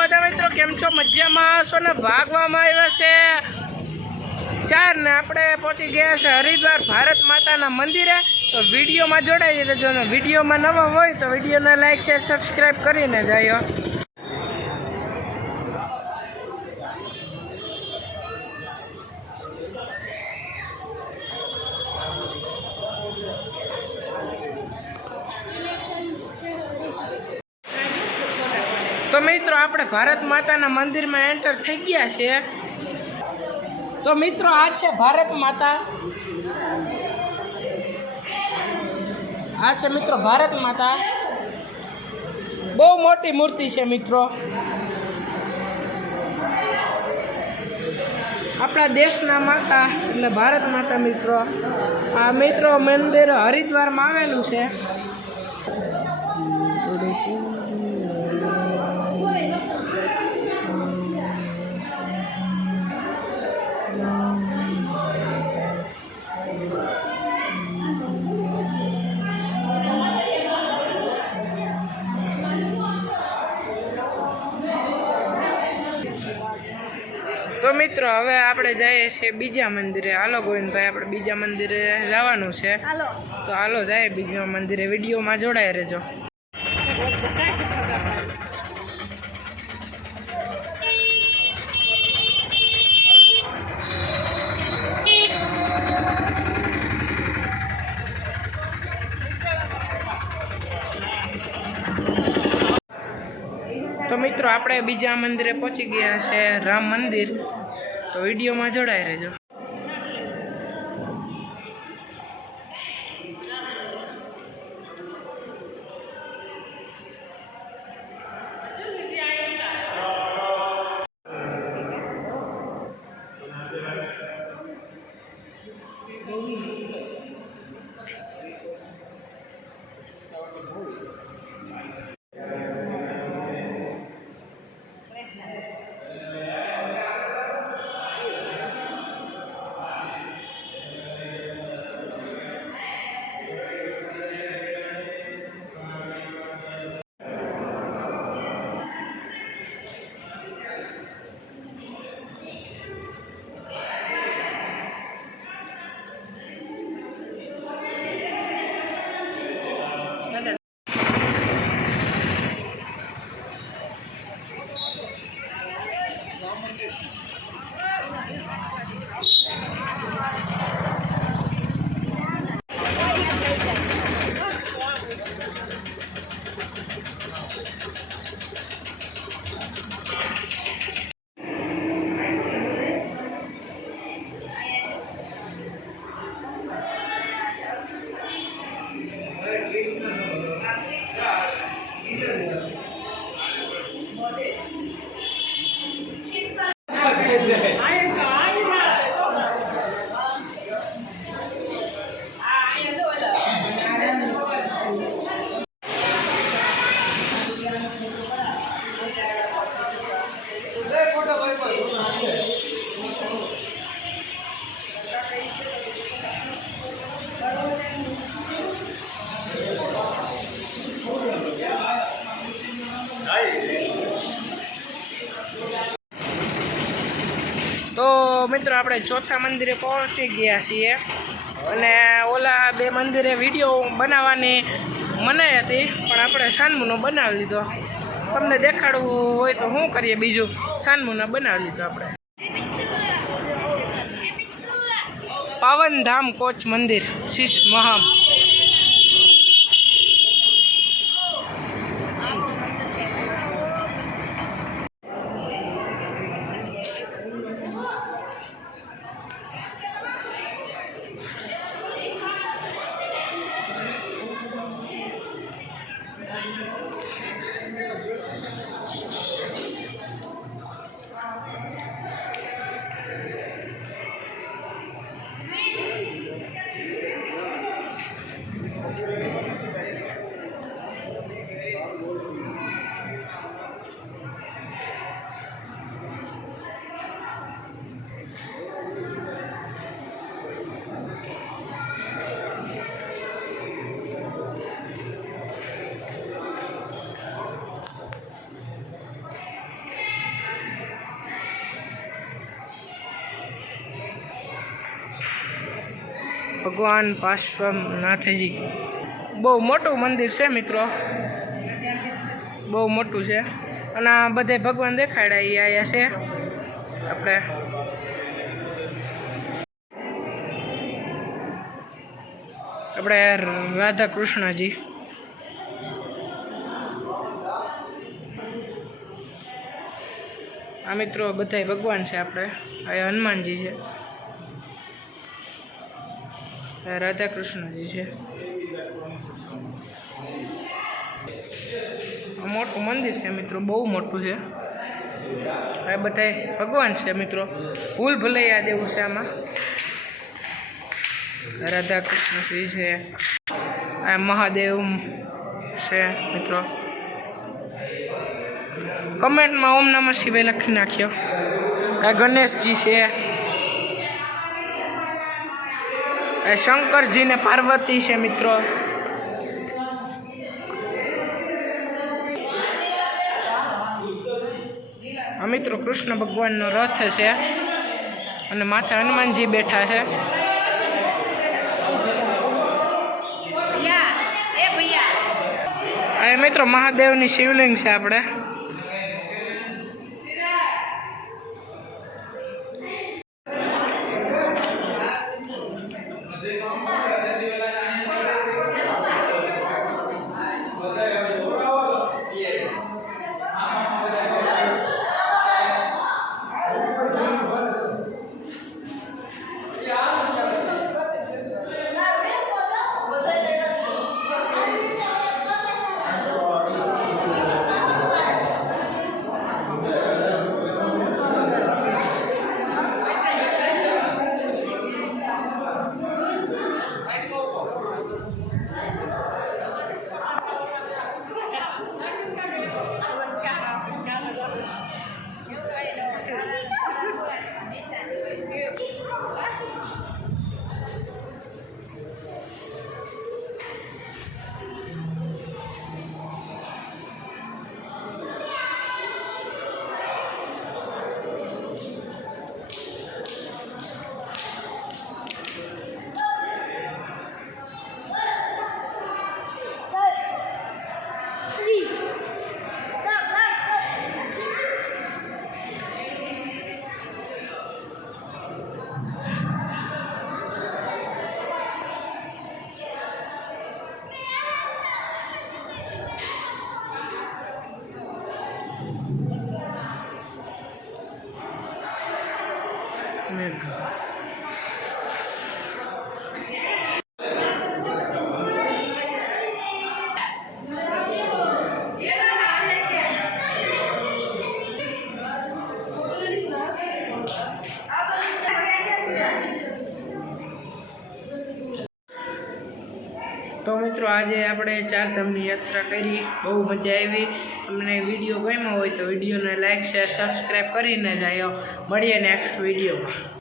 બધા મિત્રો કેમ છો? મજામાં છો ને? ભાગવામાં આવ્યા છે 4 ને આપણે પહોંચી ગયા છે હરિદ્વાર ભારત માતાના મંદિરે। તો વિડીયોમાં જોડાઈ રહેજો ને વિડીયોમાં નવા હોય તો વિડીયોને લાઈક શેર સબસ્ક્રાઈબ કરીને જાયો। તો મિત્રો આપણે ભારત માતાના મંદિરમાં એન્ટર થઈ ગયા છે। તો મિત્રો આ છે ભારત માતા, આ છે મિત્રો ભારત માતા, બહુ મોટી મૂર્તિ છે મિત્રો, આપણા દેશના માતા એટલે ભારત માતા મિત્રો। આ મિત્રો મંદિર હરિદ્વારમાં આવેલું છે। તો મિત્રો હવે આપણે જઈએ છીએ બીજા મંદિરે। હાલો ગોવિંદભાઈ, આપણે બીજા મંદિરે જવાનું છે। તો હાલો જાય બીજા મંદિરે, વિડીયોમાં જોડાઈ રહેજો। તો મિત્રો આપણે બીજા મંદિરે પહોંચી ગયા છે, રામ મંદિર। તો વિડીયોમાં જોડાઈ રહેજો। તો મિત્રો આપણે ચોથા મંદિરે પહોંચી ગયા છીએ અને ઓલા 2 મંદિરે વિડીયો બનાવવાની મનાઈ હતી, પણ આપણે સાનમુનો બનાવી લીધો। તમને દેખાડવું હોય તો શું કરીએ, બીજું સાનમુનો બનાવી લીધો આપણે। પાવનધામ કોચ મંદિર શીશ મહામ। ભગવાન પાર્શ્વનાથજી. બહુ મોટું મંદિર છે મિત્રો, બહુ મોટું છે. અને આ બધે ભગવાન દેખાડ્યા એ આયા છે. આપણે રાધા કૃષ્ણજી. આ મિત્રો બધા ભગવાન છે. આપણે આ હનુમાનજી છે, રાધા કૃષ્ણજી છે. મોટું મંદિર છે મિત્રો, બહુ મોટું છે. આ બધા ભગવાન છે મિત્રો, ભૂલ ભૂલૈયા દેવું છે આમાં. રાધા કૃષ્ણ શ્રી છે, આ મહાદેવ છે મિત્રો. કમેન્ટમાં ઓમ નમઃ શિવાય લખી નાખ્યો. આ ગણેશજી છે, આ શંકરજી ને પાર્વતી છે મિત્રો. આ મિત્રો કૃષ્ણ ભગવાનનો રથ છે અને માથે હનુમાનજી બેઠા છે. આ મિત્રો મહાદેવની શિવલિંગ છે. આપણે તો મિત્રો આજે આપણે ચારધામની યાત્રા કરી, બહુ મજા આવી. તમને વિડીયો ગમ્યો હોય તો વિડીયોને લાઈક શેર સબસ્ક્રાઈબ કરીને જ આવ્યો. મળીએ નેક્સ્ટ વિડીયોમાં.